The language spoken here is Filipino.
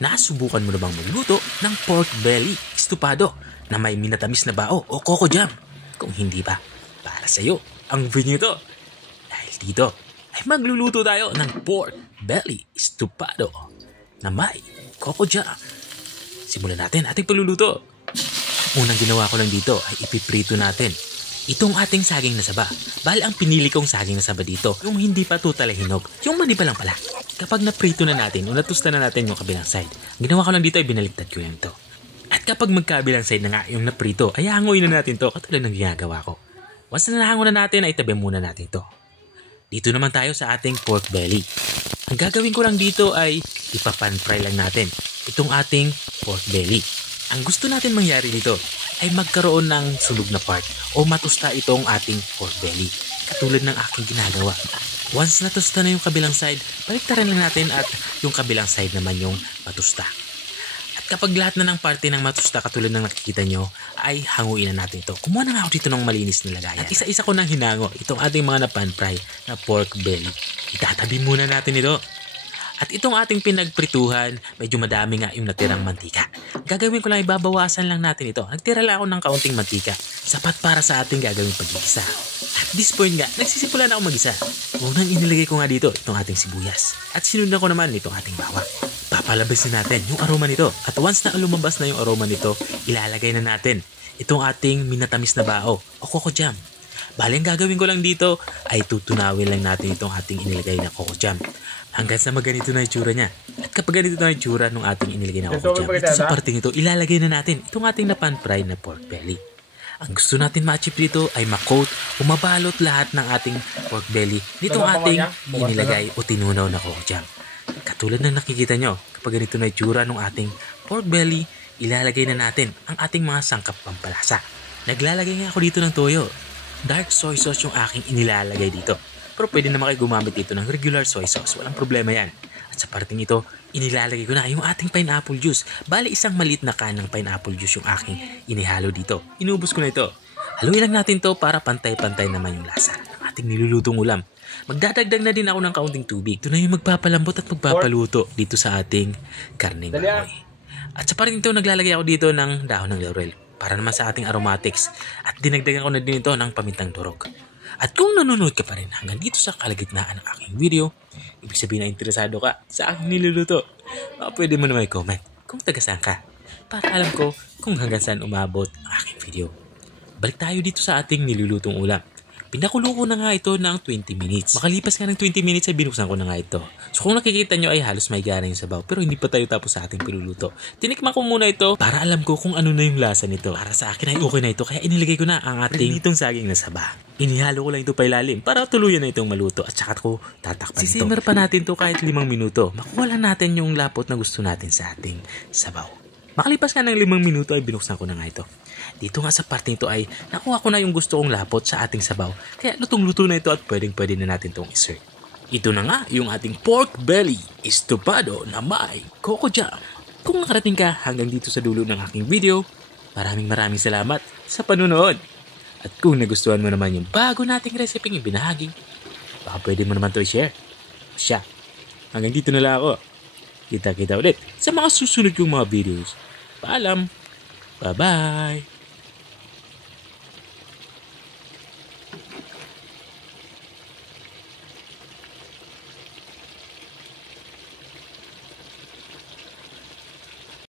Nasubukan mo na bang magluto ng pork belly estupado na may minatamis na bao o coco jam? Kung hindi pa, para sa iyo ang video ito. Dahil dito ay magluluto tayo ng pork belly estupado na may coco jam. Simulan natin ating pagluluto. Unang ginawa ko lang dito ay ipiprito natin itong ating saging na saba. Bali ang pinili kong saging na saba dito, yung hindi pa totally hinog, yung mani pa lang pala. Kapag naprito na natin o natusta na natin yung kabilang side, ang ginawa ko lang dito ay binaligtad ko yan to. At kapag magkabilang side na nga yung naprito, ay hanguin na natin to katulad ng ginagawa ko. Once na nahango na natin, ay tabi muna natin to. Dito naman tayo sa ating pork belly. Ang gagawin ko lang dito ay ipapan fry lang natin itong ating pork belly. Ang gusto natin mangyari dito ay magkaroon ng sunog na part o matusta itong ating pork belly. Katulad ng aking ginagawa. Once natusta na yung kabilang side, baliktaran lang natin at yung kabilang side naman yung matusta. At kapag lahat na ng parte ng matusta katulad ng nakikita nyo, ay hanguin na natin ito. Kumuha na nga ako dito ng malinis na lagayan. At isa-isa ko nang hinango itong ating mga napan-fry na pork belly. Itatabi muna natin ito. At itong ating pinagprituhan, medyo madami nga yung natirang mantika. Gagawin ko lang, ibabawasan lang natin ito. Nagtira lang ako ng kaunting mantika. Sapat para sa ating gagawin pag-igisa. At this point nga, nagsisimulan na ako mag-isa. Unang inilagay ko nga dito itong ating sibuyas. At sinundan ko naman itong ating bawang. Papalabasin natin yung aroma nito. At once na lumabas na yung aroma nito, ilalagay na natin itong ating minatamis na bao o coco jam. Bali, ang gagawin ko lang dito ay tutunawin lang natin itong ating inilagay na coco jam. Hanggang sa maganito na itsura niya. At kapag ganito na itsura nung ating inilagay na coco jam, ito sa parting ito, ilalagay na natin itong ating napan-fry na pork belly. Ang gusto natin ma-achieve dito ay ma-coat o mabalot lahat ng ating pork belly nitong ating inilagay o tinunaw na coco jam. Katulad ng nakikita nyo, kapag ganito na itsura nung ating pork belly, ilalagay na natin ang ating mga sangkap pampalasa. Naglalagay nga ako dito ng toyo. Dark soy sauce yung aking inilalagay dito. Pero pwede naman kayo gumamit dito ng regular soy sauce. Walang problema yan. At sa parting ito, inilalagay ko na yung ating pineapple juice. Bali, isang maliit na can ng pineapple juice yung aking inihalo dito. Inubos ko na ito. Haluin lang natin to para pantay-pantay naman yung lasa ng ating nilulutong ulam. Magdadagdag na din ako ng kaunting tubig. Ito na yung magpapalambot at magpapaluto dito sa ating karneng baboy. At sa parting ito, naglalagay ako dito ng dahon ng laurel para naman sa ating aromatics. At dinagdagan ko na din ito ng pamintang durog. At kung nanonood ka pa rin hanggang dito sa kalagitnaan ng aking video, ibig sabihin na interesado ka sa aking niluluto, pwede mo naman i-comment kung taga saan ka para alam ko kung hanggang saan umabot ang aking video. Balik tayo dito sa ating nilulutong ulam. Pinakulo ko na nga ito ng 20 minutes. Makalipas nga ng 20 minutes ay binuksan ko na nga ito. So kung nakikita nyo ay halos may gana yung sabaw pero hindi pa tayo tapos sa ating piluluto. Tinikman ko muna ito para alam ko kung ano na yung lasa nito. Para sa akin ay okay na ito kaya inilagay ko na ang ating itong saging na saba. Inihalo ko lang ito pa ilalim para tuluyan na itong maluto at saka ko tatakpan ito. Sisimmer pa natin ito kahit 5 minuto. Makuha lang natin yung lapot na gusto natin sa ating sabaw. Makalipas nga ng 5 minuto ay binuksan ko na nga ito. Dito nga sa parte nito ay nakuha ko na yung gusto kong lapot sa ating sabaw. Kaya lutong-luto na ito at pwedeng-pwede na natin itong i-serve. Ito na nga yung ating pork belly estupado na may coco jam. Kung nakarating ka hanggang dito sa dulo ng aking video, maraming salamat sa panunood. At kung nagustuhan mo naman yung bago nating recipe yung binahagi, baka pwede mo naman ito i-share. Siya, hanggang dito na lang ako. Kita-kita ulit sa mga susunod kong mga videos. Paalam! Bye-bye!